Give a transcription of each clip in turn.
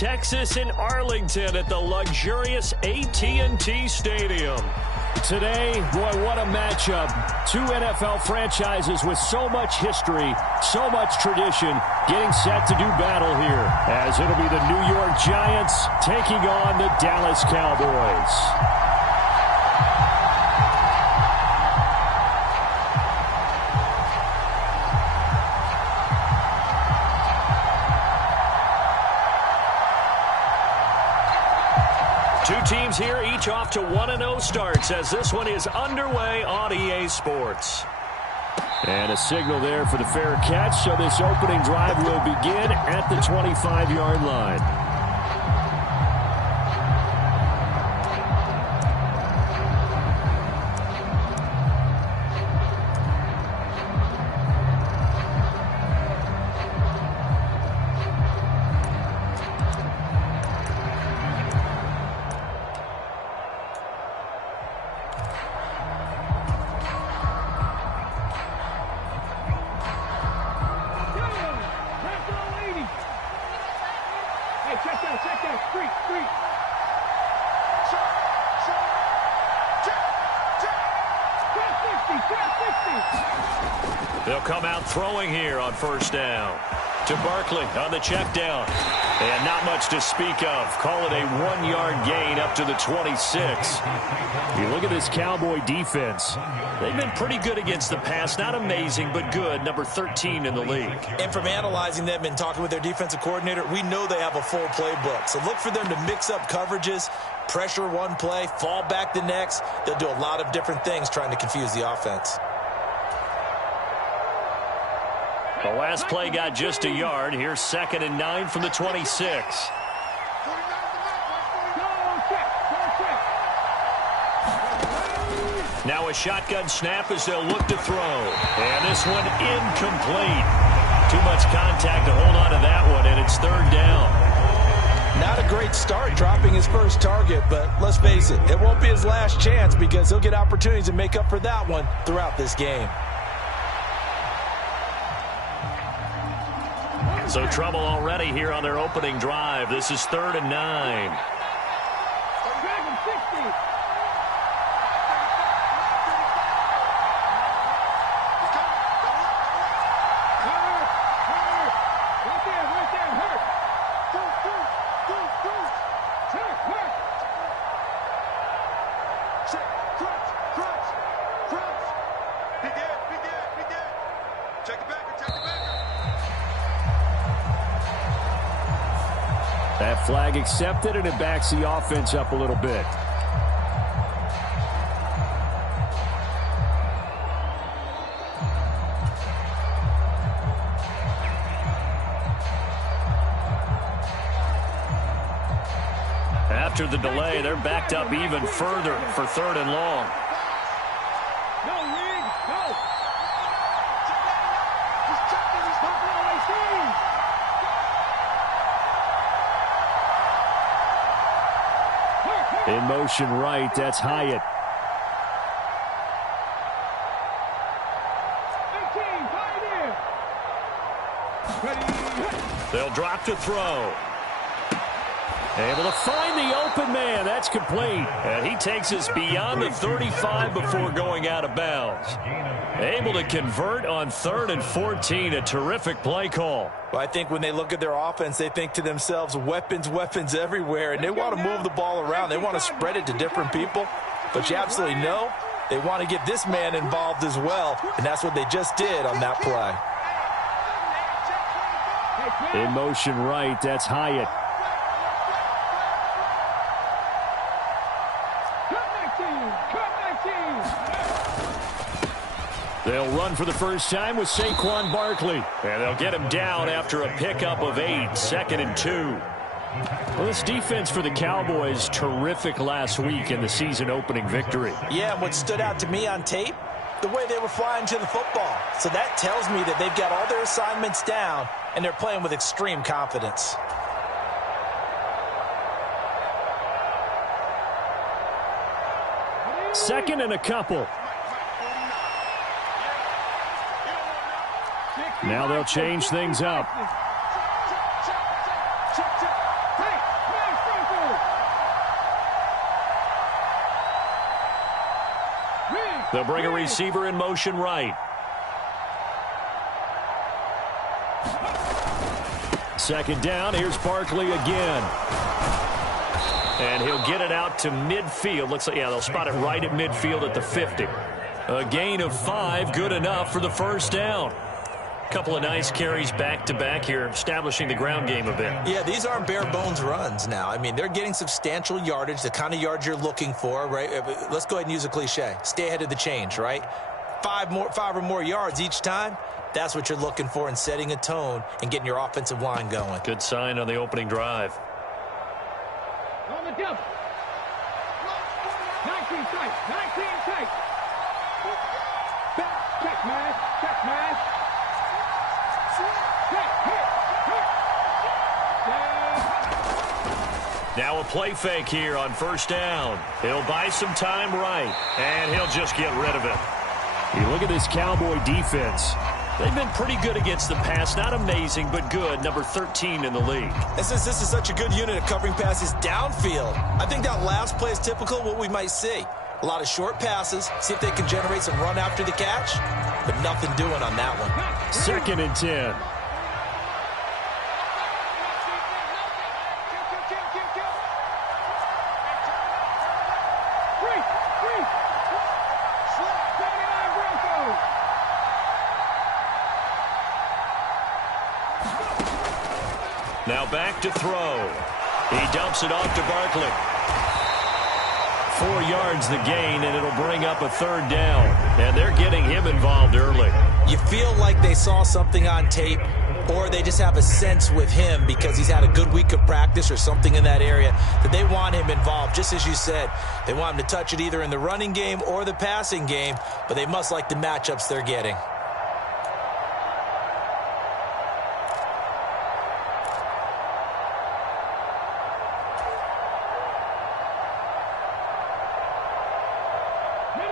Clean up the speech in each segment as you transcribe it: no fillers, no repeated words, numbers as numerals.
Texas in Arlington at the luxurious AT&T Stadium. Today, boy, what a matchup. Two NFL franchises with so much history, so much tradition, getting set to do battle here, as it'll be the New York Giants taking on the Dallas Cowboys. Two teams here, each off to 1-0 starts as this one is underway on EA Sports. And a signal there for the fair catch, so this opening drive will begin at the 25-yard line. They'll come out throwing here on first down. To Barkley on the check down. And not much to speak of. Call it a 1-yard gain up to the 26. You look at this Cowboy defense. They've been pretty good against the pass. Not amazing, but good. Number 13 in the league. And from analyzing them and talking with their defensive coordinator, we know they have a full playbook. So look for them to mix up coverages, pressure one play, fall back the next. They'll do a lot of different things trying to confuse the offense. The last play got just a yard. Here's 2nd and 9 from the 26. Now a shotgun snap as they'll look to throw. And this one incomplete. Too much contact to hold on to that one, and it's 3rd down. Not a great start dropping his first target, but let's face it, it won't be his last chance because he'll get opportunities to make up for that one throughout this game. So trouble already here on their opening drive. This is 3rd and 9. That flag accepted, and it backs the offense up a little bit. After the delay, they're backed up even further for 3rd and long. In motion right, that's Hyatt. They'll drop to throw. Able to find the open man. That's complete. And he takes us beyond the 35 before going out of bounds. Able to convert on 3rd and 14. A terrific play call. Well, I think when they look at their offense, they think to themselves, weapons, weapons everywhere. And they want to move the ball around. They want to spread it to different people. But you absolutely know they want to get this man involved as well. And that's what they just did on that play. In motion right, that's Hyatt. They'll run for the first time with Saquon Barkley. And they'll get him down after a pickup of 8. 2nd and 2. Well, this defense for the Cowboys, terrific last week in the season-opening victory. Yeah, and what stood out to me on tape, the way they were flying to the football. So that tells me that they've got all their assignments down, and they're playing with extreme confidence. Second and a couple. Now they'll change things up. They'll bring a receiver in motion right. Second down, here's Barkley again. And he'll get it out to midfield. Looks like, yeah, they'll spot it right at midfield at the 50. A gain of 5, good enough for the first down. Couple of nice carries back-to-back here, establishing the ground game a bit. Yeah, these aren't bare-bones runs now. I mean, they're getting substantial yardage, the kind of yards you're looking for, right? Let's go ahead and use a cliche. Stay ahead of the change, right? 5 or more yards each time. That's what you're looking for in setting a tone and getting your offensive line going. Good sign on the opening drive. On the jump. 19 tight. 19 tight. Check, man. Check, man. Now a play fake here on first down. He'll buy some time right, and he'll just get rid of it. You look at this Cowboy defense. They've been pretty good against the pass. Not amazing, but good. Number 13 in the league. And since this is such a good unit of covering passes downfield, I think that last play is typical of what we might see. A lot of short passes, see if they can generate some run after the catch, but nothing doing on that one. Second and 10. Now back to throw. He dumps it off to Barkley. 4 yards the gain, and it'll bring up a third down. And they're getting him involved early. You feel like they saw something on tape, or they just have a sense with him because he's had a good week of practice or something in that area that they want him involved. Just as you said, they want him to touch it either in the running game or the passing game, but they must like the matchups they're getting.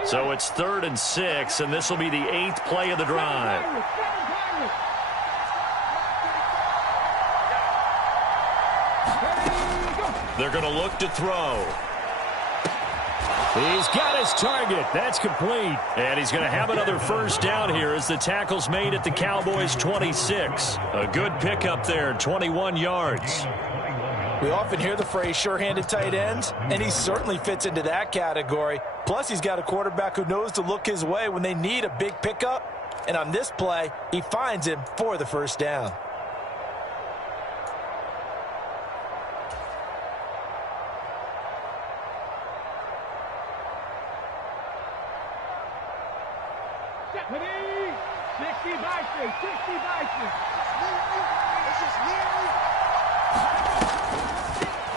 So it's 3rd and 6, and this will be the 8th play of the drive. They're going to look to throw. He's got his target. That's complete. And he's going to have another first down here as the tackle's made at the Cowboys' 26. A good pickup there, 21 yards. We often hear the phrase sure-handed tight ends, and he certainly fits into that category. Plus, he's got a quarterback who knows to look his way when they need a big pickup. And on this play, he finds him for the first down.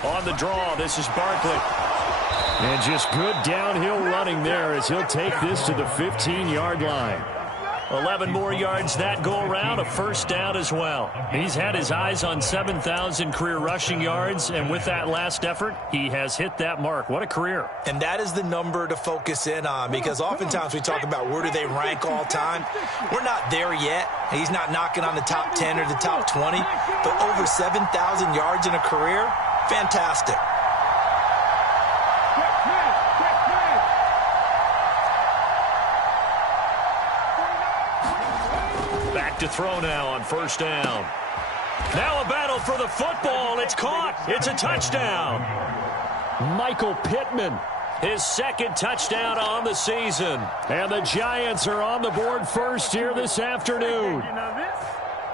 On the draw, this is Barkley. And just good downhill running there as he'll take this to the 15-yard line. 11 more yards that go around, a first down as well. He's had his eyes on 7,000 career rushing yards, and with that last effort, he has hit that mark. What a career. And that is the number to focus in on, because oftentimes we talk about where do they rank all time. We're not there yet. He's not knocking on the top 10 or the top 20, but over 7,000 yards in a career, fantastic. To throw now on first down. Now a battle for the football. It's caught. It's a touchdown. Michael Pittman. His second touchdown on the season. And the Giants are on the board first here this afternoon.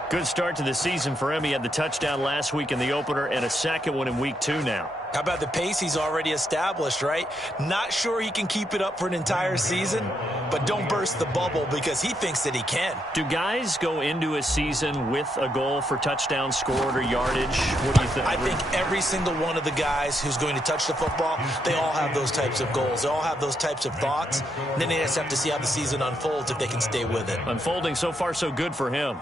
Good start to the season for him. He had the touchdown last week in the opener and a second one in week 2 now. How about the pace he's already established, right? Not sure he can keep it up for an entire season, but don't burst the bubble because he thinks that he can. Do guys go into a season with a goal for touchdown scored or yardage? What do you think? I think every single one of the guys who's going to touch the football, they all have those types of goals. They all have those types of thoughts. And then they just have to see how the season unfolds if they can stay with it. Unfolding so far so good for him.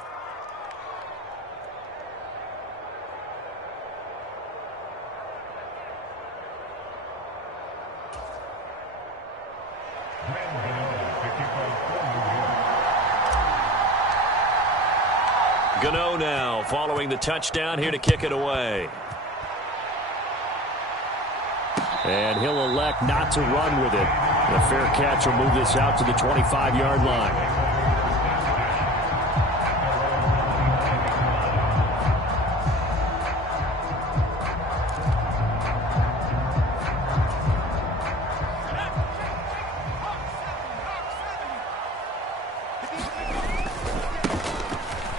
Gano now following the touchdown here to kick it away. And he'll elect not to run with it. The fair catch will move this out to the 25-yard line.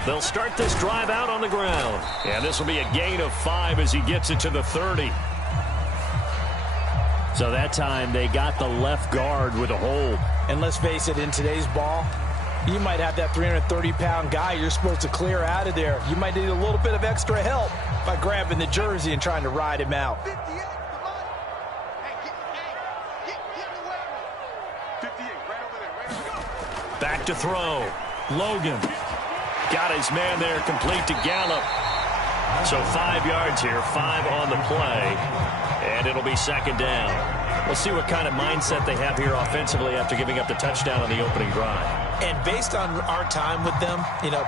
They'll start this drive out on the ground. And this will be a gain of 5 as he gets it to the 30. So that time they got the left guard with a hold. And let's face it, in today's ball, you might have that 330-pound guy you're supposed to clear out of there. You might need a little bit of extra help by grabbing the jersey and trying to ride him out. Back to throw. Logan. Got his man there, complete to Gallup. So 5 yards here, 5 on the play. And it'll be second down. We'll see what kind of mindset they have here offensively after giving up the touchdown on the opening drive. And based on our time with them,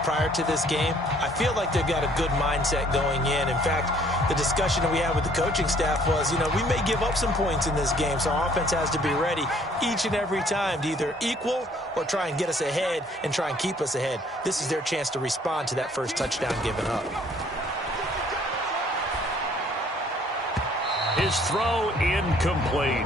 prior to this game, I feel like they've got a good mindset going in. In fact, the discussion that we had with the coaching staff was, we may give up some points in this game, so our offense has to be ready each and every time to either equal or try and get us ahead and try and keep us ahead. This is their chance to respond to that first touchdown given up. His throw incomplete.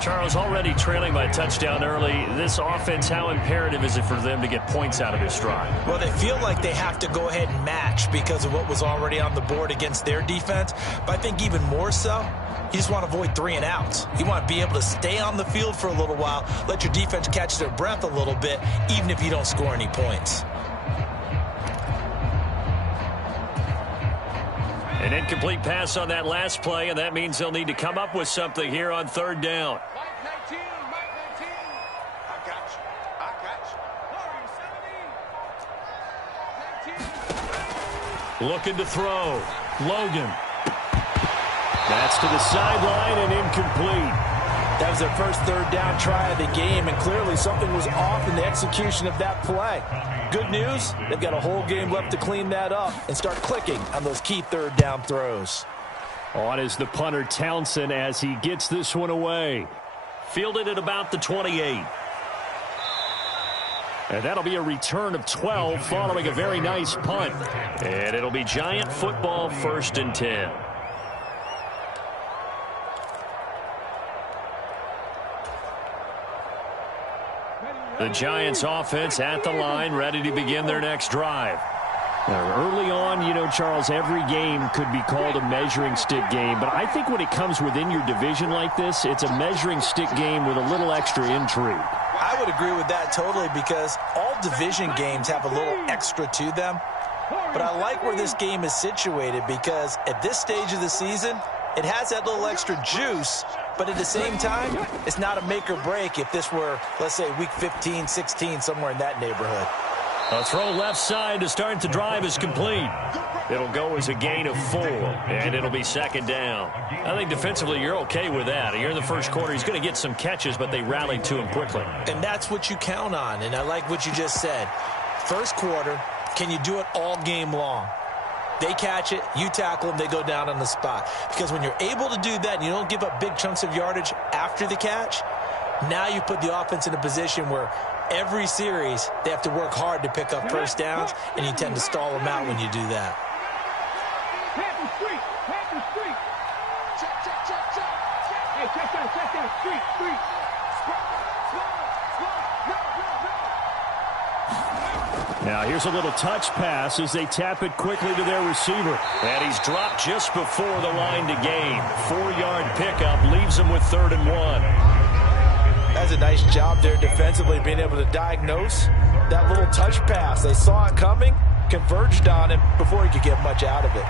Charles, already trailing by a touchdown early. This offense, how imperative is it for them to get points out of this drive? Well, they feel like they have to go ahead and match because of what was already on the board against their defense. But I think even more so, you just want to avoid 3 and outs. You want to be able to stay on the field for a little while, let your defense catch their breath a little bit, even if you don't score any points. An incomplete pass on that last play, and that means they'll need to come up with something here on third down. Looking to throw. Logan. That's to the sideline and incomplete. That was their first third down try of the game, and clearly something was off in the execution of that play. Good news, they've got a whole game left to clean that up and start clicking on those key third down throws. On is the punter Townsend as he gets this one away. Fielded at about the 28. And that'll be a return of 12 following a very nice punt. And it'll be Giant football, 1st and 10. The Giants offense at the line, ready to begin their next drive. Now, early on, Charles, every game could be called a measuring stick game. But I think when it comes within your division like this, it's a measuring stick game with a little extra intrigue. I would agree with that totally because all division games have a little extra to them. But I like where this game is situated because at this stage of the season, it has that little extra juice. But at the same time, it's not a make or break if this were, let's say, week 15, 16, somewhere in that neighborhood. A throw left side to start the drive is complete. It'll go as a gain of 4, and it'll be second down. I think defensively you're okay with that. Here in the first quarter, he's going to get some catches, but they rallied to him quickly. And that's what you count on, and I like what you just said. First quarter, can you do it all game long? They catch it, you tackle them, they go down on the spot. Because when you're able to do that and you don't give up big chunks of yardage after the catch, now you put the offense in a position where every series they have to work hard to pick up first downs, and you tend to stall them out when you do that. Hey, check that, street. Now here's a little touch pass as they tap it quickly to their receiver. And he's dropped just before the line to gain. 4-yard pickup leaves him with 3rd and 1. That's a nice job there defensively, being able to diagnose that little touch pass. They saw it coming, converged on him before he could get much out of it.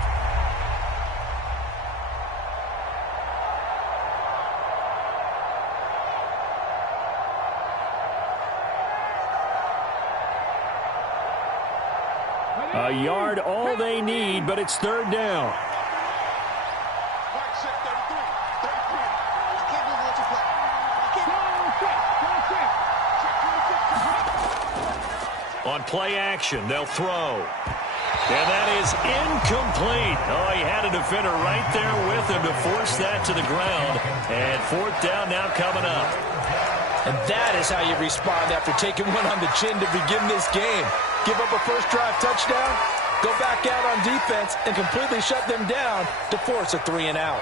A yard all they need, but it's 3rd down. On play action, they'll throw. And that is incomplete. Oh, he had a defender right there with him to force that to the ground. And fourth down now coming up. And that is how you respond after taking one on the chin to begin this game. Give up a first drive touchdown, go back out on defense, and completely shut them down to force a 3-and-out.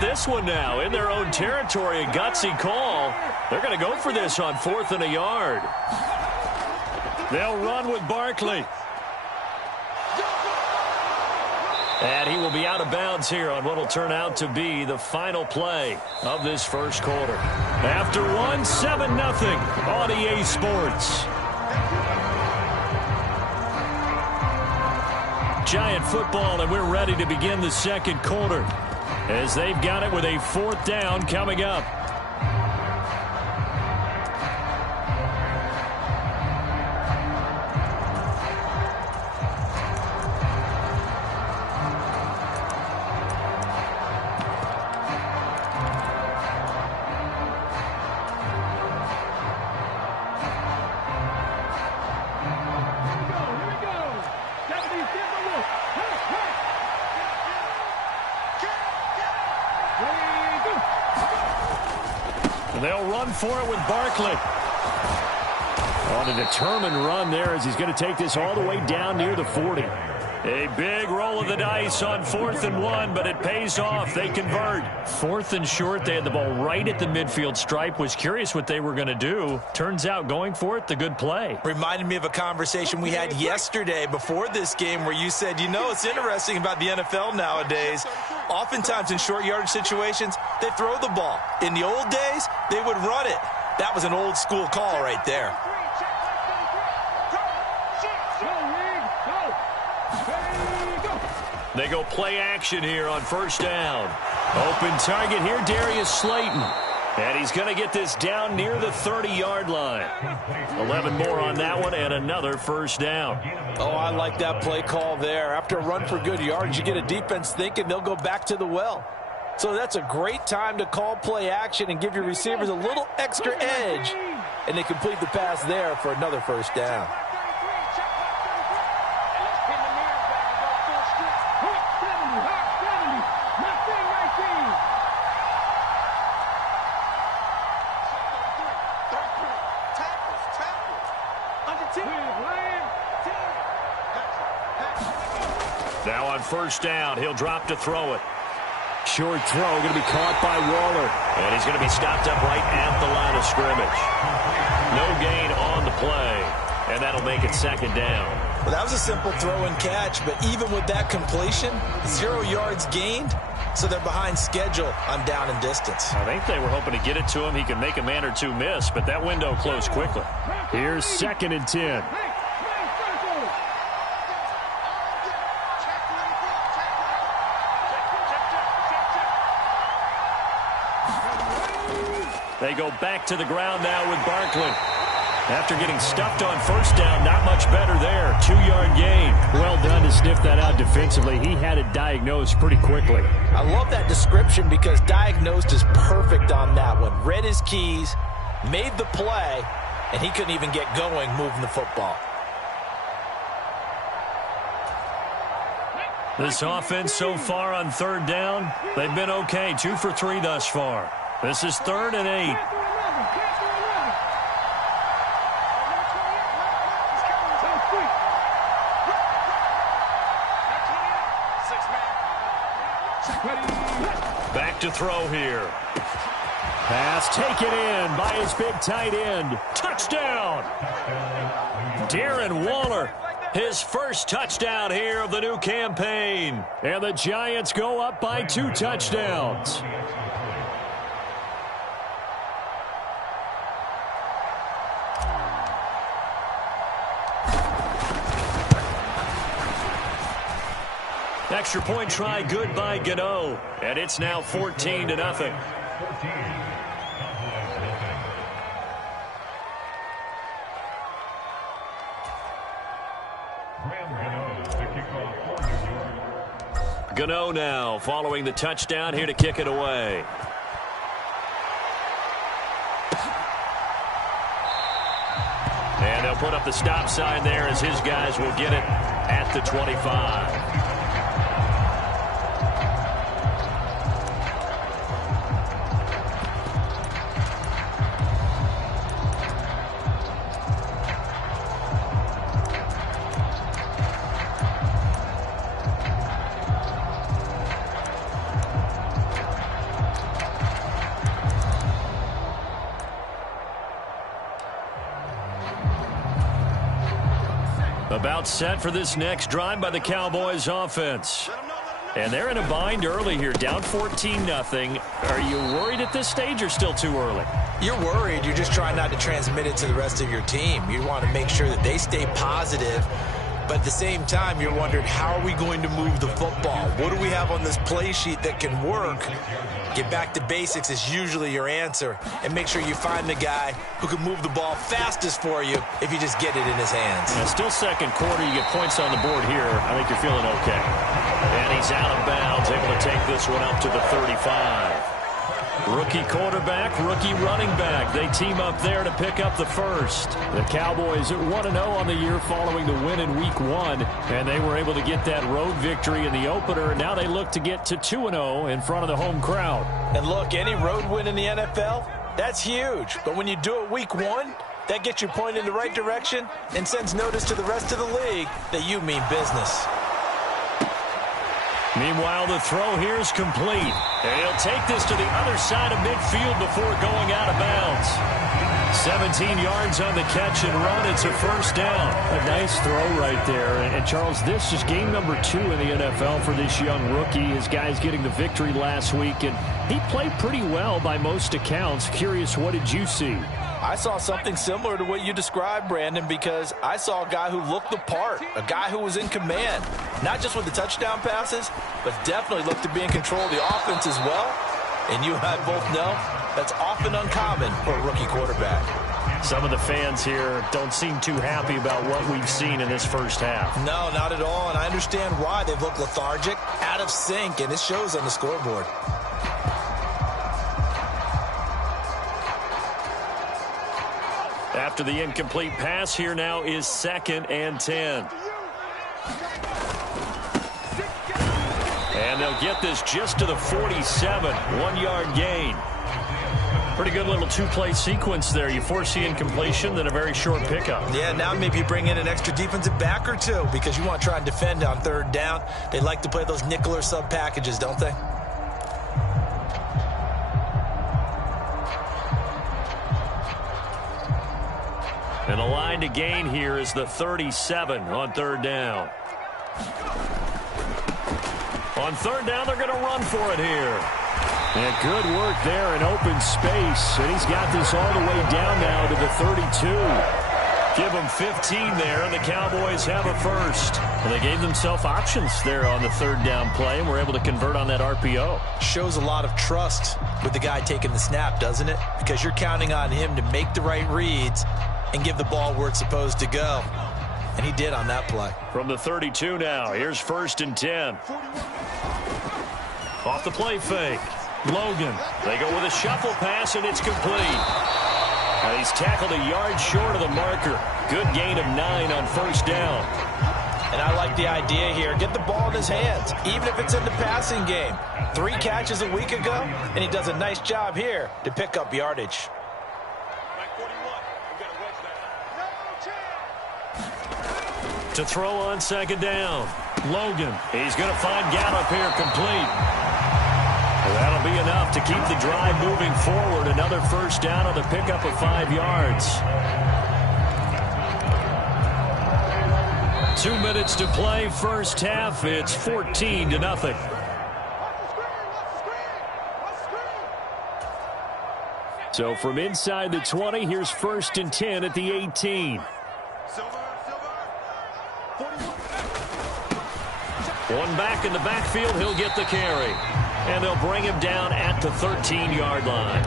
This one now in their own territory, a gutsy call. They're going to go for this on 4th and a yard. They'll run with Barkley. And he will be out of bounds here on what will turn out to be the final play of this first quarter. After one, 7-0 on EA Sports. Giant football, and we're ready to begin the second quarter, as they've got it with a 4th down coming up. They'll run for it with Barkley. On a determined run there, as he's going to take this all the way down near the 40. A big roll of the dice on 4th and 1, but it pays off. They convert. 4th and short. They had the ball right at the midfield stripe. Was curious what they were going to do. Turns out going for it, the good play. Reminded me of a conversation we had yesterday before this game where you said, you know, it's interesting about the NFL nowadays. Oftentimes in short yardage situations, they throw the ball. In the old days, they would run it. That was an old school call right there. They go play action here on 1st down. Open target here, Darius Slayton. And he's going to get this down near the 30-yard line. 11 more on that one and another 1st down. Oh, I like that play call there. After a run for good yards, you get a defense thinking they'll go back to the well. So that's a great time to call play action and give your receivers a little extra edge. And they complete the pass there for another 1st down. Now on 1st down, he'll drop to throw it. Short throw going to be caught by Waller. And he's going to be stopped up right at the line of scrimmage. No gain on the play. And that'll make it 2nd down. Well, that was a simple throw and catch, but even with that completion, 0 yards gained, so they're behind schedule on down and distance. I think they were hoping to get it to him. He can make a man or two miss, but that window closed quickly. Here's 2nd and 10. They go back to the ground now with Barkley. After getting stuffed on 1st down, not much better there. 2-yard gain. Well done to sniff that out defensively. He had it diagnosed pretty quickly. I love that description because diagnosed is perfect on that one. Read his keys, made the play, and he couldn't even get going moving the football. This offense so far on 3rd down, they've been okay. 2 for 3 thus far. This is 3rd and 8. Back to throw here. Pass taken in by his big tight end. Touchdown! Darren Waller, his first touchdown here of the new campaign. And the Giants go up by 2 touchdowns. Extra point try good by Gano. And it's now 14-0. Gano now following the touchdown here to kick it away. And they'll put up the stop sign there as his guys will get it at the 25. About set for this next drive by the Cowboys offense. And they're in a bind early here, down 14-0. Are you worried at this stage or still too early? You're worried. You're just trying not to transmit it to the rest of your team. You want to make sure that they stay positive. But at the same time, you're wondering, how are we going to move the football? What do we have on this play sheet that can work? Get back to basics is usually your answer. And make sure you find the guy who can move the ball fastest for you if you just get it in his hands. Yeah, still second quarter. You get points on the board here. I think you're feeling okay. And he's out of bounds, able to take this one up to the 35. Rookie quarterback, rookie running back. They team up there to pick up the first. The Cowboys at 1-0 on the year following the win in Week 1. And they were able to get that road victory in the opener. Now they look to get to 2-0 in front of the home crowd. And look, any road win in the NFL, that's huge. But when you do it Week 1, that gets you pointed in the right direction and sends notice to the rest of the league that you mean business. Meanwhile, the throw here is complete. And he'll take this to the other side of midfield before going out of bounds. 17 yards on the catch and run. It's a first down. A nice throw right there. And Charles, this is game number 2 in the NFL for this young rookie. His guys getting the victory last week, and he played pretty well by most accounts. Curious, what did you see? I saw something similar to what you described, Brandon, because I saw a guy who looked the part, a guy who was in command, not just with the touchdown passes, but definitely looked to be in control of the offense as well. And you and I both know that's often uncommon for a rookie quarterback. Some of the fans here don't seem too happy about what we've seen in this first half. No, not at all, and I understand why. They've looked lethargic, out of sync, and it shows on the scoreboard. After the incomplete pass, here now is 2nd and 10. And they'll get this just to the 47. 1-yard gain. Pretty good little two-play sequence there. You force the incompletion, then a very short pickup. Yeah, now maybe you bring in an extra defensive back or two because you want to try and defend on 3rd down. They like to play those nickel or sub packages, don't they? And the line to gain here is the 37 on 3rd down. On 3rd down, they're going to run for it here. And good work there in open space. And he's got this all the way down now to the 32. Give them 15 there, and the Cowboys have a first. And they gave themselves options there on the 3rd down play, and were able to convert on that RPO. Shows a lot of trust with the guy taking the snap, doesn't it? Because you're counting on him to make the right reads and give the ball where it's supposed to go. And he did on that play. From the 32 now, here's 1st and 10. Off the play fake. Logan. They go with a shuffle pass, and it's complete. And he's tackled a yard short of the marker. Good gain of 9 on 1st down. And I like the idea here. Get the ball in his hands, even if it's in the passing game. 3 catches a week ago, and he does a nice job here to pick up yardage. To throw on 2nd down. Logan. He's going to find Gallup here complete. Well, that'll be enough to keep the drive moving forward. Another 1st down on the pickup of 5 yards. 2 minutes to play, first half. It's 14-0. So from inside the 20, here's 1st and 10 at the 18. One back in the backfield, he'll get the carry. And they'll bring him down at the 13-yard line.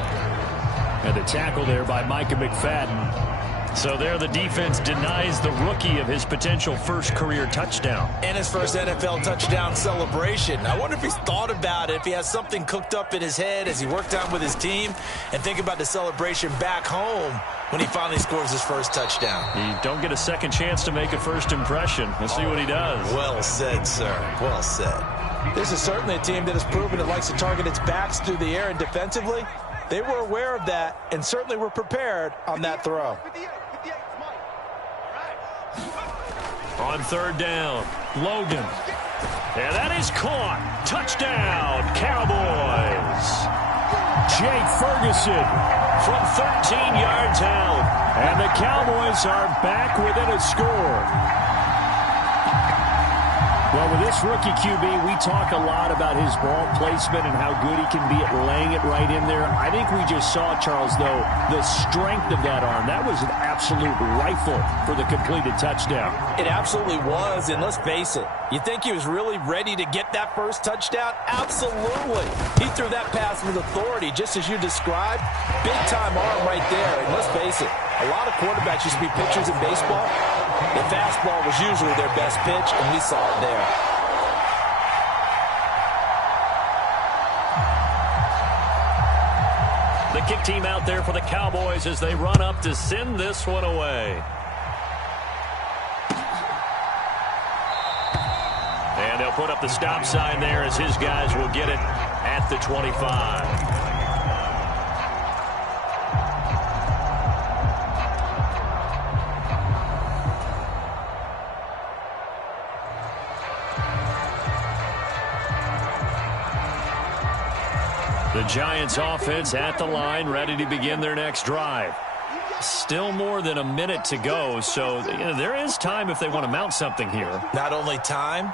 And the tackle there by Micah McFadden. So there the defense denies the rookie of his potential first career touchdown. And his first NFL touchdown celebration. I wonder if he's thought about it, if he has something cooked up in his head as he worked out with his team, and think about the celebration back home when he finally scores his first touchdown. You don't get a second chance to make a first impression. Let's see what he does. Well said, sir. Well said. This is certainly a team that has proven it likes to target its backs through the air, and defensively, they were aware of that and certainly were prepared on that throw. On third down, Logan. And that is caught. Touchdown, Cowboys. Jake Ferguson From 13 yards out. and the Cowboys are back within a score. Well, with this rookie QB, we talk a lot about his ball placement and how good he can be at laying it right in there. I think we just saw, Charles, though, the strength of that arm. That was an absolute rifle for the completed touchdown. It absolutely was, and let's face it, you think he was really ready to get that first touchdown? Absolutely. He threw that pass with authority, just as you described. Big-time arm right there, and let's face it, a lot of quarterbacks used to be pitchers in baseball. The fastball was usually their best pitch, and we saw it there. The kick team out there for the Cowboys as they run up to send this one away. And they'll put up the stop sign there as his guys will get it at the 25. The Giants offense at the line, ready to begin their next drive. Still more than a minute to go, so there is time if they want to mount something here. Not only time,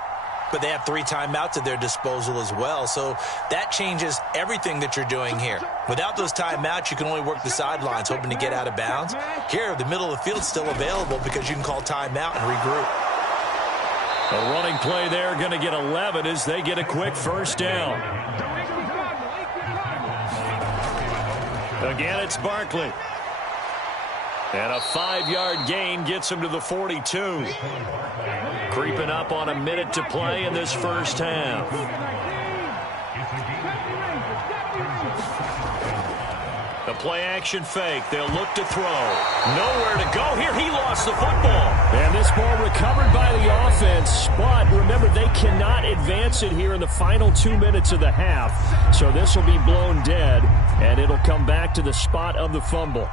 but they have 3 timeouts at their disposal as well, so that changes everything that you're doing here. Without those timeouts, you can only work the sidelines, hoping to get out of bounds. Here, the middle of the field is still available because you can call timeout and regroup. A running play there, going to get 11 as they get a quick first down. Again, it's Barkley. And a 5-yard gain gets him to the 42. Creeping up on a minute to play in this first half. The play-action fake. They'll look to throw. Nowhere to go here. He lost the football. And this ball recovered by the offense. But remember, they cannot advance it here in the final 2 minutes of the half. So this will be blown dead, and it'll come back to the spot of the fumble.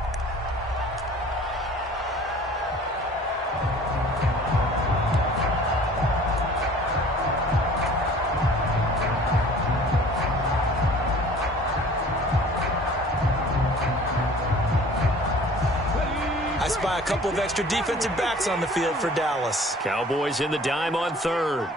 I spy a couple of extra defensive backs on the field for Dallas. Cowboys in the dime on third.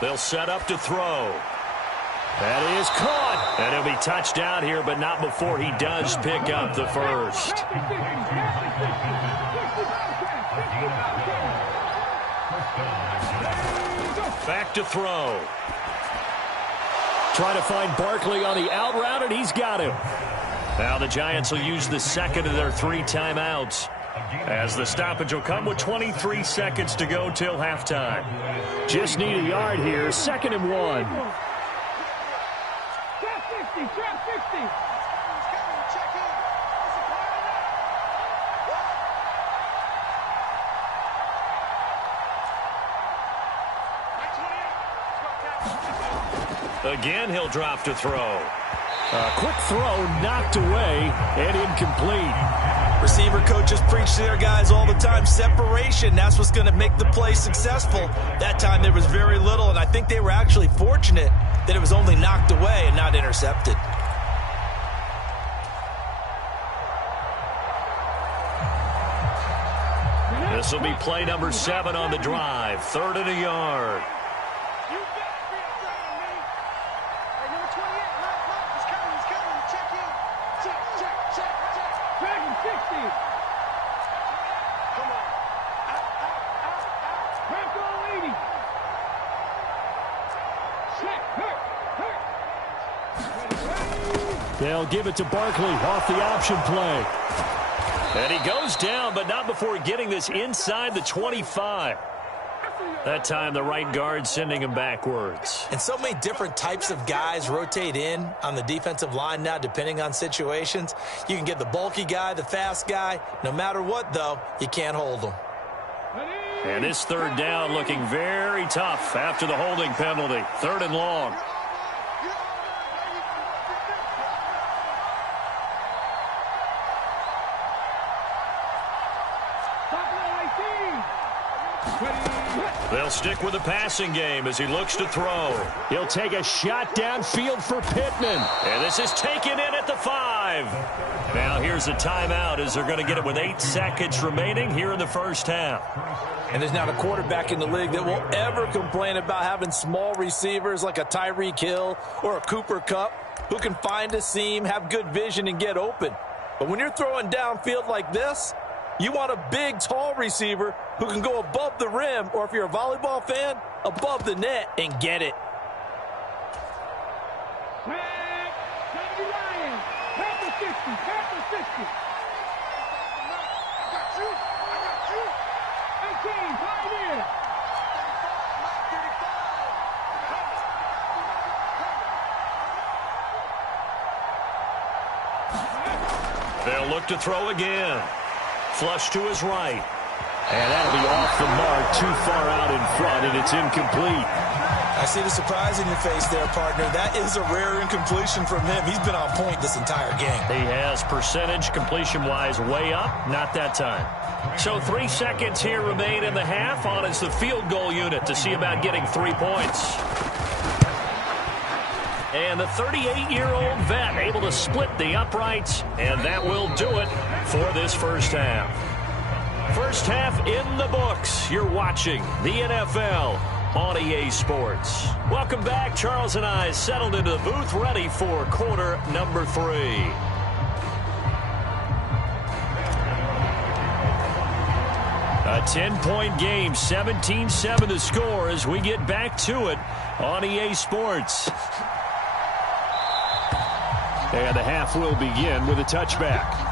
They'll set up to throw. That is caught. And he'll be touched down here, but not before he does pick up the first. Back to throw. Trying to find Barkley on the out route, and he's got him. Now the Giants will use the second of their 3 timeouts, as the stoppage will come with 23 seconds to go till halftime. Just need a yard here. 2nd and 1. Trap 60. Again, he'll drop to throw. A quick throw knocked away and incomplete. Receiver coaches preach to their guys all the time. Separation, that's what's going to make the play successful. That time there was very little, and I think they were actually fortunate that it was only knocked away and not intercepted. This will be play number 7 on the drive. 3rd and a yard. They'll give it to Barkley off the option play. And he goes down, but not before getting this inside the 25. That time, the right guard sending him backwards. And so many different types of guys rotate in on the defensive line now, depending on situations. You can get the bulky guy, the fast guy. No matter what, though, you can't hold them. And this third down looking very tough after the holding penalty. 3rd and long. They'll stick with the passing game as he looks to throw. He'll take a shot downfield for Pittman. And this is taken in at the 5. Now here's a timeout as they're going to get it with 8 seconds remaining here in the first half. And there's not a quarterback in the league that will ever complain about having small receivers like a Tyreek Hill or a Cooper Kupp who can find a seam, have good vision, and get open. But when you're throwing downfield like this, you want a big, tall receiver who can go above the rim, or if you're a volleyball fan, above the net and get it. They'll look to throw again. Flush to his right. And that'll be off the mark, too far out in front, and it's incomplete. I see the surprise in your face there, partner. That is a rare incompletion from him. He's been on point this entire game. He has percentage completion-wise way up. Not that time. So 3 seconds here remain in the half. On is the field goal unit to see about getting 3 points. And the 38-year-old vet able to split the uprights, and that will do it for this first half. First half in the books. You're watching the NFL on EA Sports. Welcome back. Charles and I settled into the booth ready for quarter number 3. A 10-point game, 17-7 to score as we get back to it on EA Sports. And the half will begin with a touchback.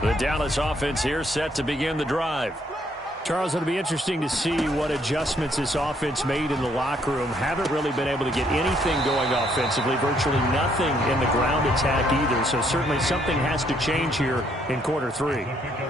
The Dallas offense here set to begin the drive. Charles, it'll be interesting to see what adjustments this offense made in the locker room. Haven't really been able to get anything going offensively, virtually nothing in the ground attack either. So certainly something has to change here in quarter 3.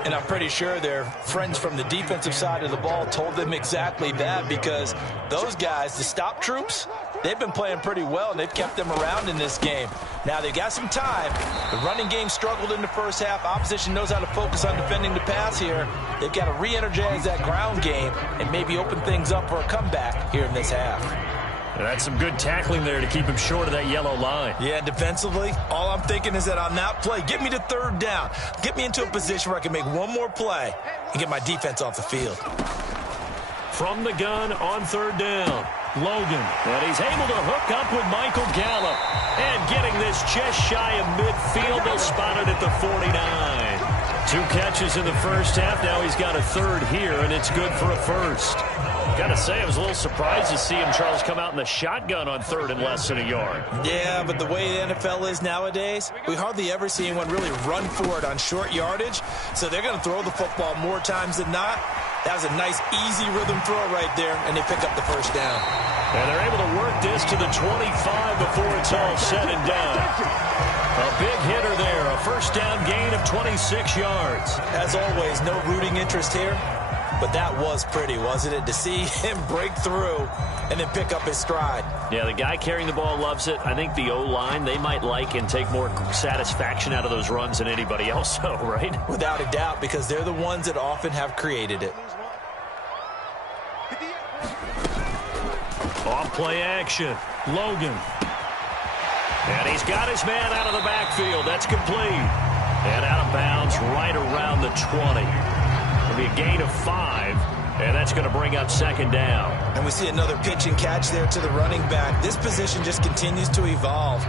And I'm pretty sure their friends from the defensive side of the ball told them exactly that, because those guys, the stop troops, they've been playing pretty well, and they've kept them around in this game. Now, they've got some time. The running game struggled in the first half. Opposition knows how to focus on defending the pass here. They've got to re-energize that ground game and maybe open things up for a comeback here in this half. And that's some good tackling there to keep him short of that yellow line. Yeah, defensively, all I'm thinking is that on that play, get me to 3rd down. Get me into a position where I can make one more play and get my defense off the field. From the gun on 3rd down, Logan. And he's able to hook up with Michael Gallup. And getting this just shy of midfield, they'll spot it at the 49. 2 catches in the first half. Now he's got a 3rd here, and it's good for a 1st. Got to say, I was a little surprised to see him, Charles, come out in the shotgun on 3rd and less than a yard. Yeah, but the way the NFL is nowadays, we hardly ever see anyone really run for it on short yardage. So they're going to throw the football more times than not. That was a nice, easy rhythm throw right there, and they pick up the 1st down. And they're able to work this to the 25 before it's all said and done. A big hitter there, a 1st down gain of 26 yards. As always, no rooting interest here, but that was pretty, wasn't it? To see him break through and then pick up his stride. Yeah, the guy carrying the ball loves it. I think the O-line, they might like and take more satisfaction out of those runs than anybody else, though, right? Without a doubt, because they're the ones that often have created it. Off play action. Logan. And he's got his man out of the backfield. That's complete. And out of bounds right around the 20. It'll be a gain of 5. And that's going to bring up second down. And we see another pitch and catch there to the running back. This position just continues to evolve.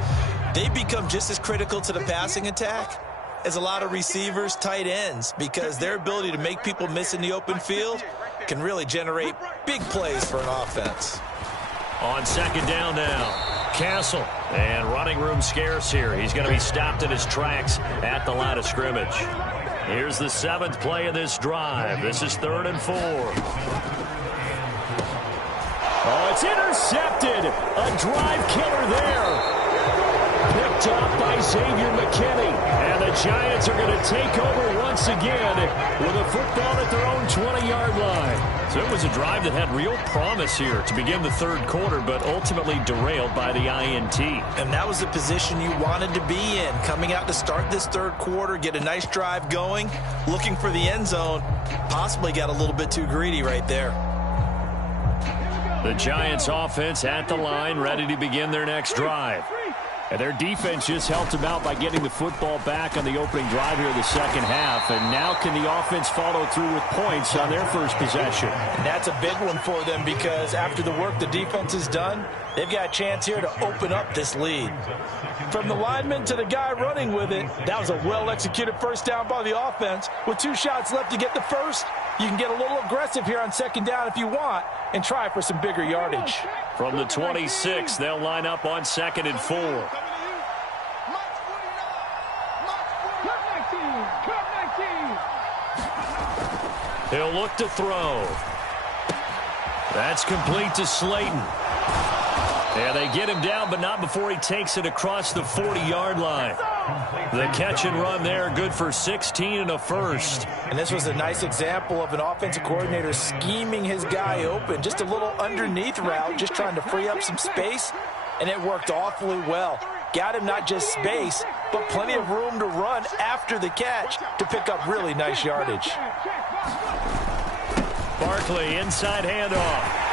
They become just as critical to the passing attack as a lot of receivers, tight ends, because their ability to make people miss in the open field can really generate big plays for an offense. On second down now, Castle. And running room scarce here. He's going to be stopped in his tracks at the line of scrimmage. Here's the 7th play of this drive. This is 3rd and 4. Oh, it's intercepted. A drive killer there. Picked up by Xavier McKinney. And the Giants are going to take over once again with a football at their own 20-yard line. So it was a drive that had real promise here to begin the 3rd quarter, but ultimately derailed by the INT. And that was the position you wanted to be in. Coming out to start this 3rd quarter, get a nice drive going, looking for the end zone. Possibly got a little bit too greedy right there. The Giants offense at the line, ready to begin their next drive. And their defense just helped them out by getting the football back on the opening drive here in the second half. And now can the offense follow through with points on their first possession? And that's a big one for them because after the work the defense has done, they've got a chance here to open up this lead. From the lineman to the guy running with it, that was a well-executed first down by the offense. With 2 shots left to get the first, you can get a little aggressive here on second down if you want and try for some bigger yardage. From the 26, they'll line up on 2nd and 4. He'll look to throw. That's complete to Slayton. And they get him down, but not before he takes it across the 40-yard line. The catch and run there, good for 16 and a first. And this was a nice example of an offensive coordinator scheming his guy open. Just a little underneath route, just trying to free up some space, and it worked awfully well. Got him not just space, but plenty of room to run after the catch to pick up really nice yardage. Barkley, inside handoff.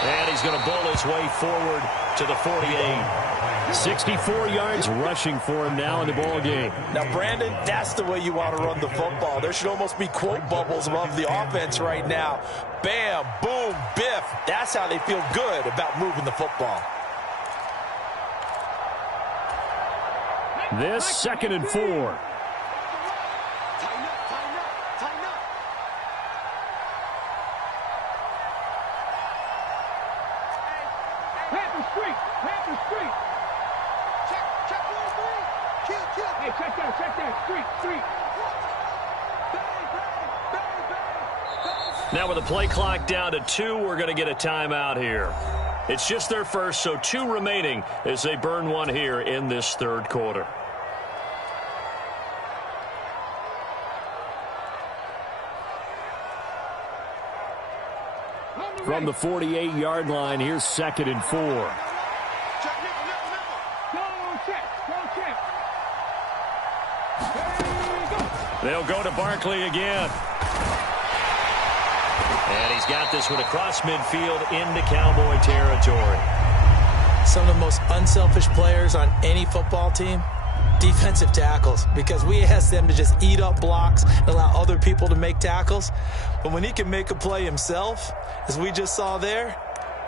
And he's going to bowl his way forward to the 48. 64 yards rushing for him now in the ball game. Now, Brandon, that's the way you want to run the football. There should almost be quote bubbles above the offense right now. Bam, boom, biff. That's how they feel good about moving the football. This 2nd and 4. Now with the play clock down to 2, we're going to get a timeout here. It's just their first, so 2 remaining as they burn one here in this 3rd quarter. From the 48-yard line, here's 2nd and 4. They'll go to Barkley again. And he's got this one across midfield into Cowboy territory. Some of the most unselfish players on any football team, defensive tackles, because we ask them to just eat up blocks and allow other people to make tackles. But when he can make a play himself, as we just saw there,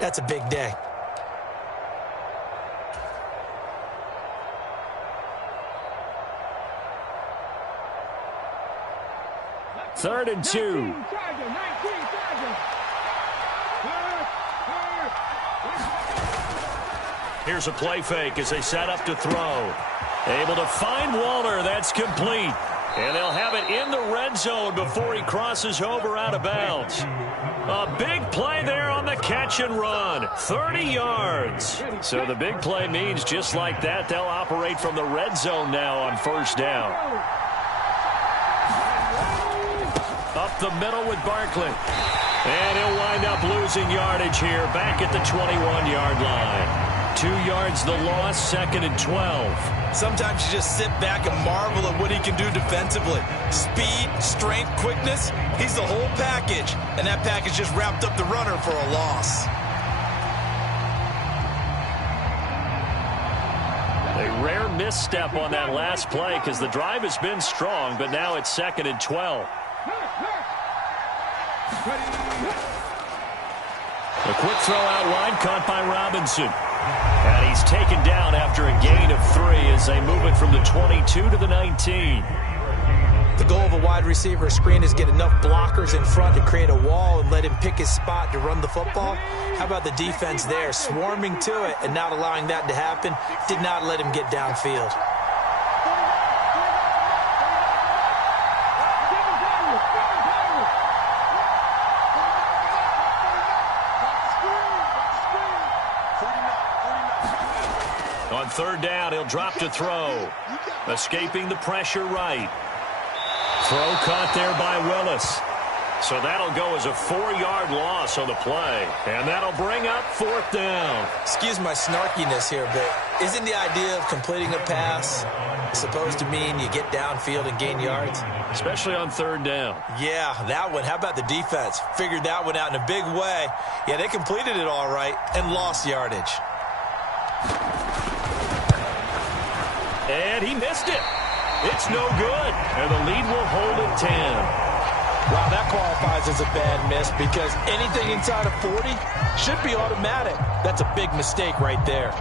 that's a big day. Third and 2. Here's a play fake as they set up to throw. Able to find Waller. That's complete. And they'll have it in the red zone before he crosses over out of bounds. A big play there on the catch and run. 30 yards. So the big play means just like that, they'll operate from the red zone now on first down. Up the middle with Barkley. And he'll wind up losing yardage here back at the 21-yard line. 2 yards the loss, 2nd and 12. Sometimes you just sit back and marvel at what he can do defensively. Speed, strength, quickness, he's the whole package. And that package just wrapped up the runner for a loss. rare misstep on that last play because the drive has been strong, but now it's 2nd and 12. A quick throw out wide, caught by Robinson. And he's taken down after a gain of 3 as they move it from the 22 to the 19. The goal of a wide receiver screen is get enough blockers in front to create a wall and let him pick his spot to run the football. How about the defense there, swarming to it and not allowing that to happen? Did not let him get downfield. On 3rd down, he'll drop to throw. Escaping the pressure right. Throw caught there by Willis. So that'll go as a 4-yard loss on the play. And that'll bring up 4th down. Excuse my snarkiness here, but isn't the idea of completing a pass supposed to mean you get downfield and gain yards? Especially on 3rd down. Yeah, that one. How about the defense? Figured that one out in a big way. Yeah, they completed it all right and lost yardage. And he missed it. It's no good. And the lead will hold at 10. Wow, that qualifies as a bad miss because anything inside of 40 should be automatic. That's a big mistake right there.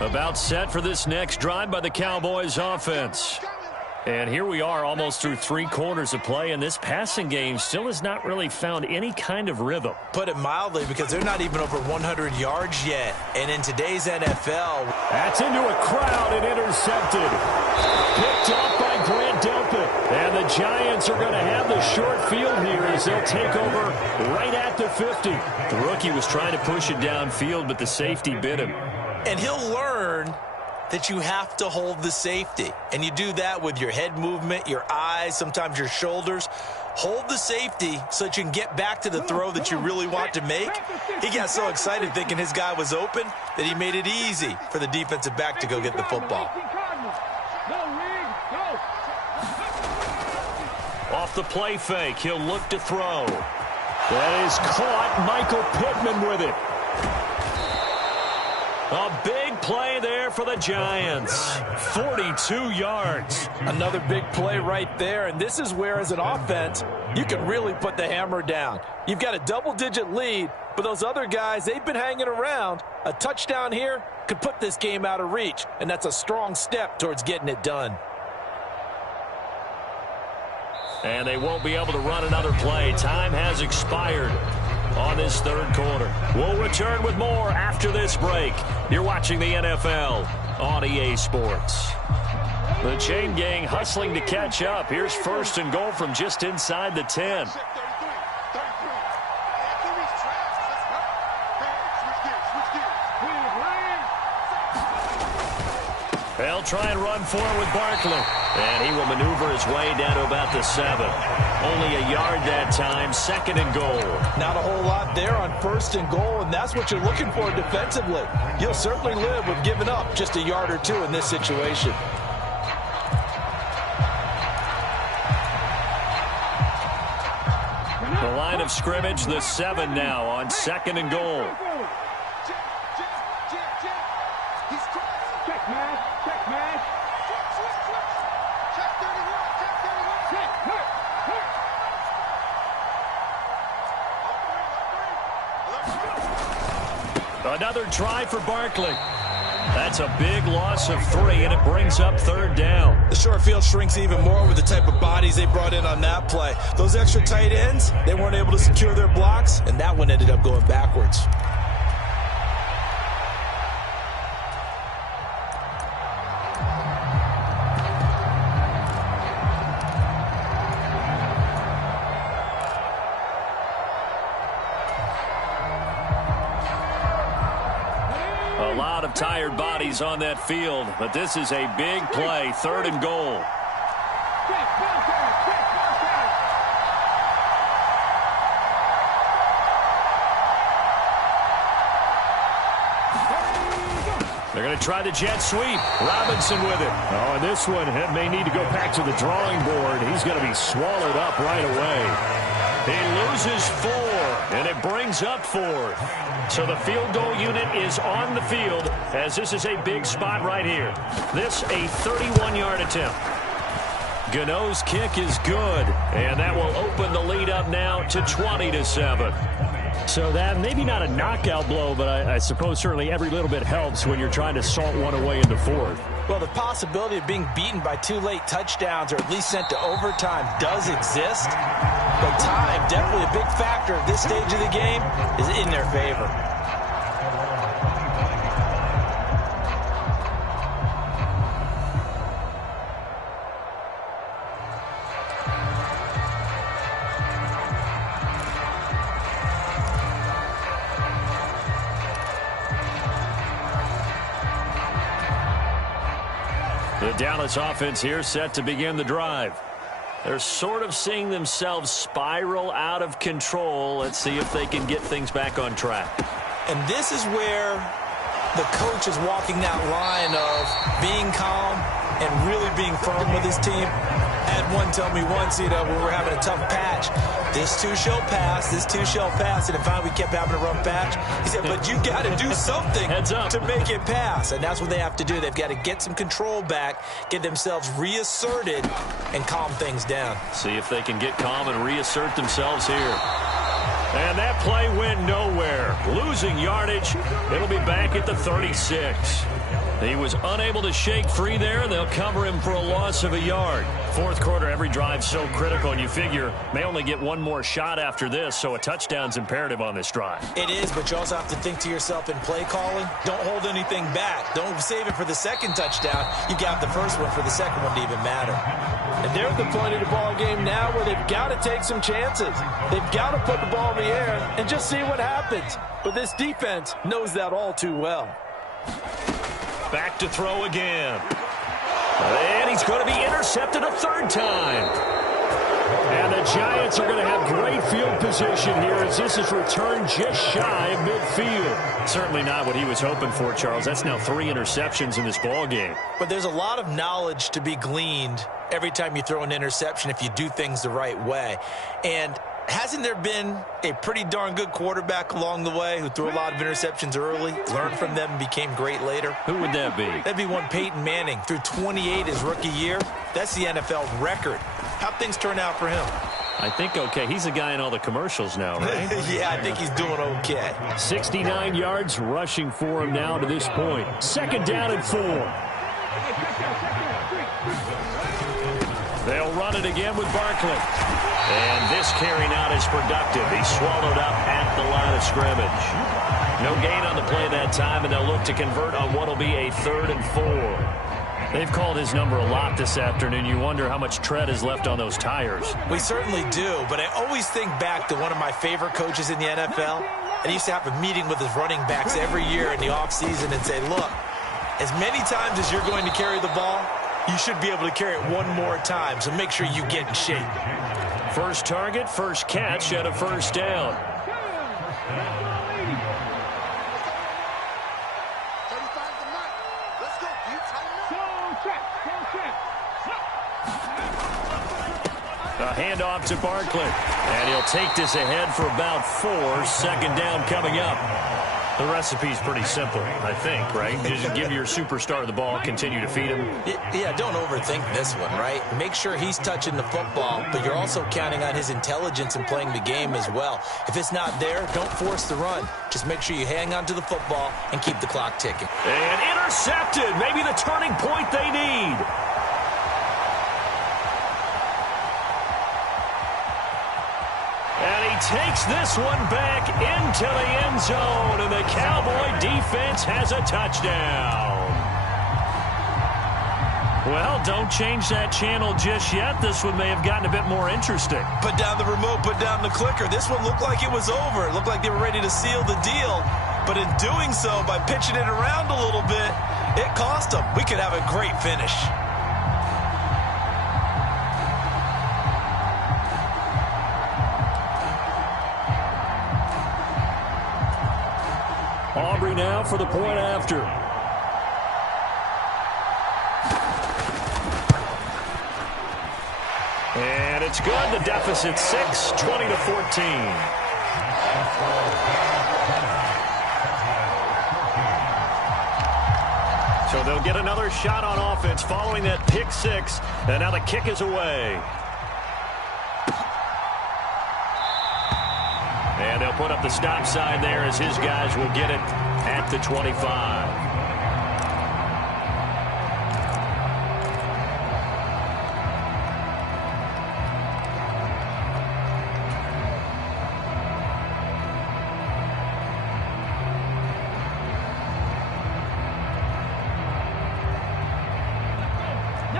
About set for this next drive by the Cowboys offense. And here we are almost through 3 quarters of play, and this passing game still has not really found any kind of rhythm. Put it mildly, because they're not even over 100 yards yet. And in today's NFL... That's into a crowd and intercepted. Picked off by Grant Delpit. And the Giants are going to have the short field here as they'll take over right at the 50. The rookie was trying to push it downfield, but the safety bit him. And he'll learn that you have to hold the safety. And you do that with your head movement, your eyes, sometimes your shoulders. Hold the safety so that you can get back to the throw that you really want to make. He got so excited thinking his guy was open that he made it easy for the defensive back to go get the football. Off the play fake, he'll look to throw. That is caught. Michael Pittman with it. A big play there for the Giants. 42 yards. Another big play right there, and this is where, as an offense, you can really put the hammer down. You've got a double-digit lead, but those other guys, they've been hanging around. A touchdown here could put this game out of reach, and that's a strong step towards getting it done. And they won't be able to run another play. Time has expired on this 3rd quarter. We'll return with more after this break. You're watching the NFL on EA Sports. The chain gang hustling to catch up. Here's 1st and goal from just inside the 10. They'll try and run forward with Barkley. And he will maneuver his way down to about the 7. Only a yard that time, 2nd and goal. Not a whole lot there on 1st and goal, and that's what you're looking for defensively. You'll certainly live with giving up just a yard or 2 in this situation. The line of scrimmage, the 7 now on 2nd and goal. Another try for Barkley. That's a big loss of 3, and it brings up 3rd down. The short field shrinks even more with the type of bodies they brought in on that play. Those extra tight ends, they weren't able to secure their blocks, and that one ended up going backwards. A lot of tired bodies on that field, but this is a big play, 3rd and goal. Going to try the jet sweep. Robinson with it. Oh, and this one may need to go back to the drawing board. He's going to be swallowed up right away. He loses 4, and it brings up 4th. So the field goal unit is on the field as this is a big spot right here. This a 31-yard attempt. Gano's kick is good, and that will open the lead up now to 20-7. So that maybe not a knockout blow, but I suppose certainly every little bit helps when you're trying to salt one away into 4th. Well, the possibility of being beaten by 2 late touchdowns or at least sent to overtime does exist. But time, definitely a big factor at this stage of the game, is in their favor. The Dallas offense here set to begin the drive. They're sort of seeing themselves spiral out of control. Let's see if they can get things back on track. And this is where the coach is walking that line of being calm and really being firm with his team. I had one tell me once, when we were having a tough patch, this too shall pass, this too shall pass. And finally we kept having a rough patch. He said, but you got to do something to make it pass. And that's what they have to do. They've got to get some control back, get themselves reasserted, and calm things down. See if they can get calm and reassert themselves here. And that play went nowhere. Losing yardage. It'll be back at the 36. He was unable to shake free there, and they'll cover him for a loss of a yard. Fourth quarter, every drive so critical, and you figure may only get one more shot after this, so a touchdown's imperative on this drive. It is, but you also have to think to yourself in play calling, don't hold anything back. Don't save it for the second touchdown. You got the first one for the second one to even matter. And they're at the point of the ball game now where they've got to take some chances. They've got to put the ball in the air and just see what happens. But this defense knows that all too well. Back to throw again. And he's going to be intercepted a third time. And the Giants are going to have great field position here as this is returned just shy of midfield. Certainly not what he was hoping for, Charles. That's now 3 interceptions in this ball game. But there's a lot of knowledge to be gleaned every time you throw an interception if you do things the right way. And hasn't there been a pretty darn good quarterback along the way who threw a lot of interceptions early, learned from them, and became great later? Who would that be? That'd be one Peyton Manning. Threw 28 his rookie year. That's the NFL record. How'd things turn out for him? I think okay. He's the guy in all the commercials now, right? Yeah, I think he's doing okay. 69 yards rushing for him now to this point. Second down and 4. They'll run it again with Barkley. And this carry not as productive. He's swallowed up at the line of scrimmage. No gain on the play that time, and they'll look to convert on what will be a 3rd and 4. They've called his number a lot this afternoon. You wonder how much tread is left on those tires. We certainly do, but I always think back to one of my favorite coaches in the NFL. And he used to have a meeting with his running backs every year in the offseason and say, look, as many times as you're going to carry the ball, you should be able to carry it one more time, so make sure you get in shape. First target, first catch at a first down. A handoff to Barkley. And he'll take this ahead for about 4. Second down coming up. The recipe's pretty simple, I think, right? You just give your superstar the ball, continue to feed him. Yeah, don't overthink this one, right? Make sure he's touching the football, but you're also counting on his intelligence in playing the game as well. If it's not there, don't force the run. Just make sure you hang on to the football and keep the clock ticking. And intercepted. Maybe the turning point they need. And he takes this one back into the end zone, and the Cowboy defense has a touchdown. Well, don't change that channel just yet. This one may have gotten a bit more interesting. Put down the remote, put down the clicker. This one looked like it was over. It looked like they were ready to seal the deal. But in doing so, by pitching it around a little bit, it cost them. We could have a great finish. Aubrey now for the point after. And it's good. The deficit 6, 20-14. So they'll get another shot on offense following that pick six. And now the kick is away. And they'll put up the stop sign there as his guys will get it at the 25.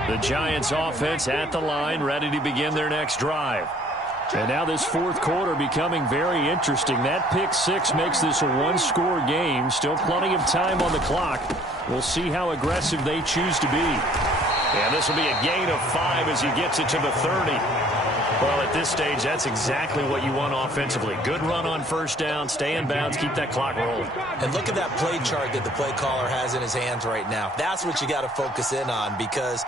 The Giants offense at the line, ready to begin their next drive. And now this fourth quarter becoming very interesting. That pick six makes this a one-score game. Still plenty of time on the clock. We'll see how aggressive they choose to be. And this will be a gain of 5 as he gets it to the 30. Well, at this stage, that's exactly what you want offensively. Good run on first down, stay in bounds, keep that clock rolling. And look at that play chart that the play caller has in his hands right now. That's what you got to focus in on, because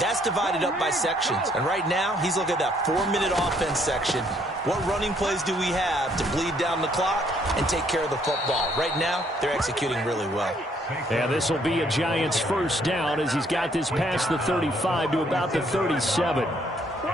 that's divided up by sections. And right now, he's looking at that 4-minute offense section. What running plays do we have to bleed down the clock and take care of the football? Right now, they're executing really well. And this will be a Giants first down as he's got this past the 35 to about the 37.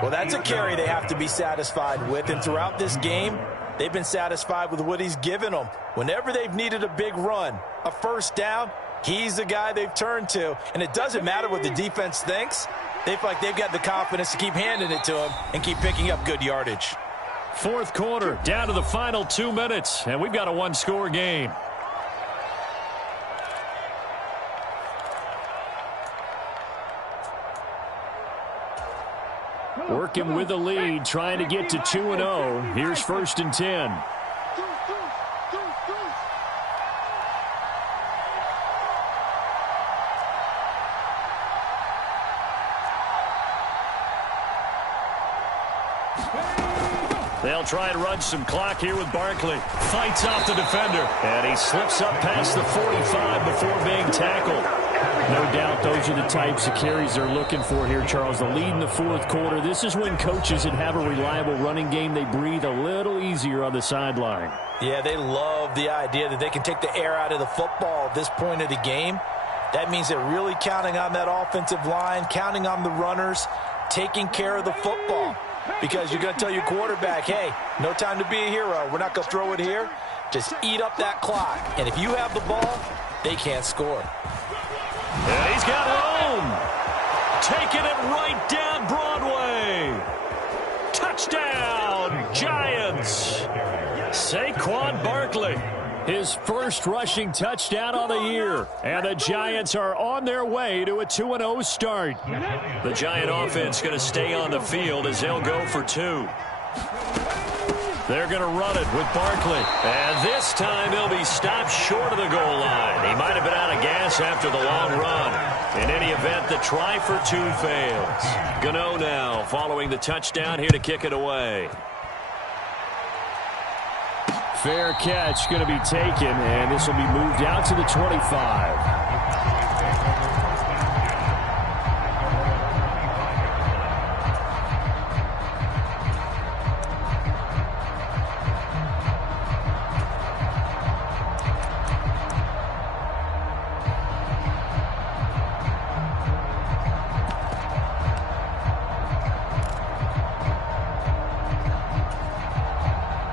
Well, that's a carry they have to be satisfied with. And throughout this game, they've been satisfied with what he's given them. Whenever they've needed a big run, a first down, he's the guy they've turned to. And it doesn't matter what the defense thinks. They feel like they've got the confidence to keep handing it to him and keep picking up good yardage. Fourth quarter, down to the final 2 minutes, and we've got a one-score game. Working with the lead, trying to get to 2-0. Here's 1st and 10. They'll try and run some clock here with Barkley. Fights off the defender. And he slips up past the 45 before being tackled. No doubt those are the types of carries they're looking for here, Charles. The lead in the fourth quarter. This is when coaches that have a reliable running game, they breathe a little easier on the sideline. Yeah, they love the idea that they can take the air out of the football at this point of the game. That means they're really counting on that offensive line, counting on the runners, taking care of the football. Because you're going to tell your quarterback, hey, no time to be a hero. We're not going to throw it here. Just eat up that clock. And if you have the ball, they can't score. And he's got room. Taking it right down Broadway. Touchdown, Giants. Saquon Barkley. His first rushing touchdown on the year. And the Giants are on their way to a 2-0 start. The Giant offense going to stay on the field as they'll go for 2. They're going to run it with Barkley. And this time he'll be stopped short of the goal line. He might have been out of gas after the long run. In any event, the try for 2 fails. Gano now following the touchdown here to kick it away. Fair catch going to be taken, and this will be moved out to the 25.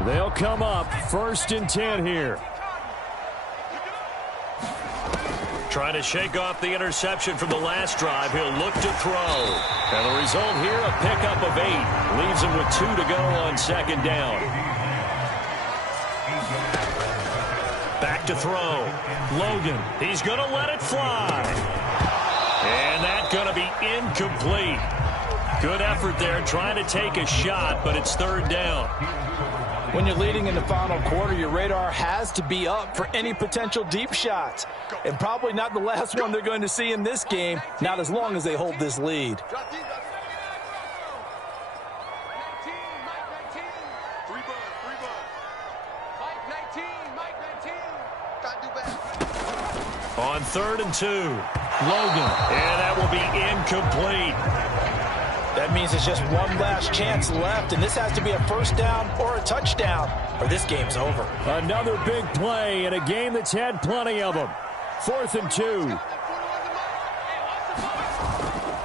They'll come up 1st and 10 here. Trying to shake off the interception from the last drive. He'll look to throw. And the result here, a pickup of 8. Leaves him with 2 to go on 2nd down. Back to throw. Logan, he's going to let it fly. And that's going to be incomplete. Good effort there trying to take a shot, but it's 3rd down. When you're leading in the final quarter, your radar has to be up for any potential deep shots. And probably not the last one they're going to see in this game, not as long as they hold this lead. On 3rd and 2, Logan, and that will be incomplete. That means it's just one last chance left, and this has to be a first down or a touchdown, or this game's over. Another big play in a game that's had plenty of them. 4th and 2.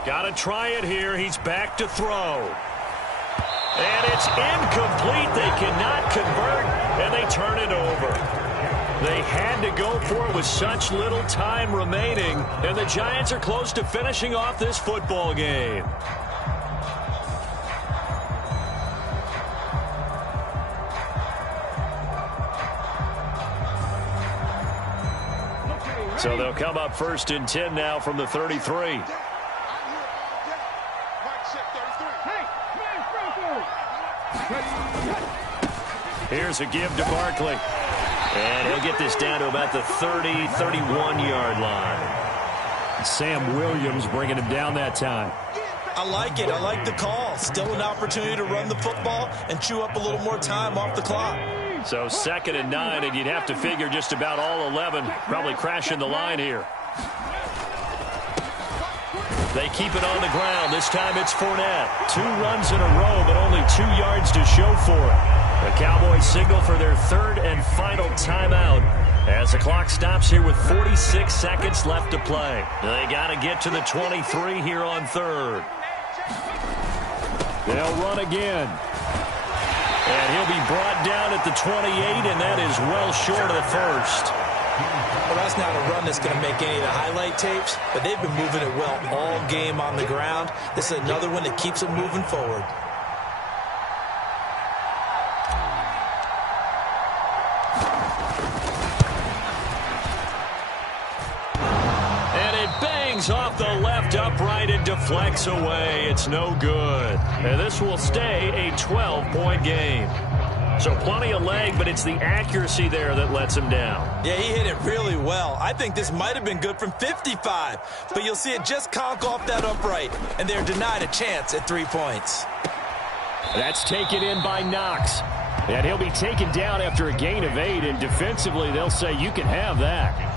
Got to try it here. He's back to throw. And it's incomplete. They cannot convert, and they turn it over. They had to go for it with such little time remaining, and the Giants are close to finishing off this football game. So they'll come up 1st and 10 now from the 33. Here's a give to Barkley. And he'll get this down to about the 30, 31-yard line. Sam Williams bringing him down that time. I like it. I like the call. Still an opportunity to run the football and chew up a little more time off the clock. So 2nd and 9, and you'd have to figure just about all 11 probably crashing the line here. They keep it on the ground. This time it's Fournette. 2 runs in a row, but only 2 yards to show for it. The Cowboys signal for their 3rd and final timeout as the clock stops here with 46 seconds left to play. They got to get to the 23 here on 3rd. They'll run again. And he'll be brought down at the 28, and that is well short of the 1st. Well, that's not a run that's going to make any of the highlight tapes, but they've been moving it well all game on the ground. This is another one that keeps it moving forward. Off the left upright and deflects away. It's no good. And this will stay a 12-point game. So plenty of leg, but it's the accuracy there that lets him down. Yeah, he hit it really well. I think this might have been good from 55, but you'll see it just conk off that upright, and they're denied a chance at 3 points. That's taken in by Knox. And he'll be taken down after a gain of 8, and defensively they'll say you can have that.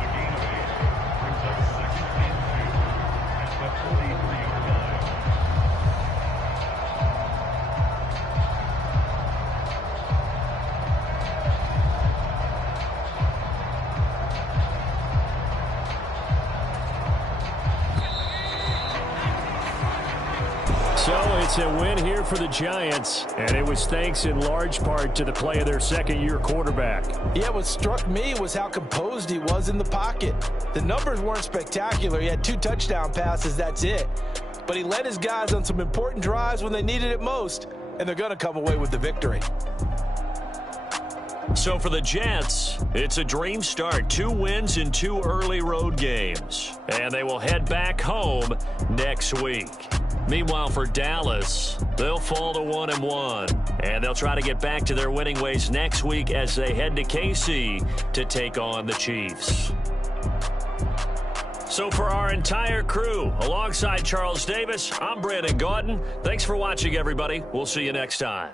It's a win here for the Giants, and it was thanks in large part to the play of their 2nd-year quarterback. Yeah, what struck me was how composed he was in the pocket. The numbers weren't spectacular. He had 2 touchdown passes, that's it. But he led his guys on some important drives when they needed it most, and they're going to come away with the victory. So for the Jets, it's a dream start. 2 wins in 2 early road games. And they will head back home next week. Meanwhile, for Dallas, they'll fall to 1-1. And they'll try to get back to their winning ways next week as they head to KC to take on the Chiefs. So for our entire crew, alongside Charles Davis, I'm Brandon Gaudin. Thanks for watching, everybody. We'll see you next time.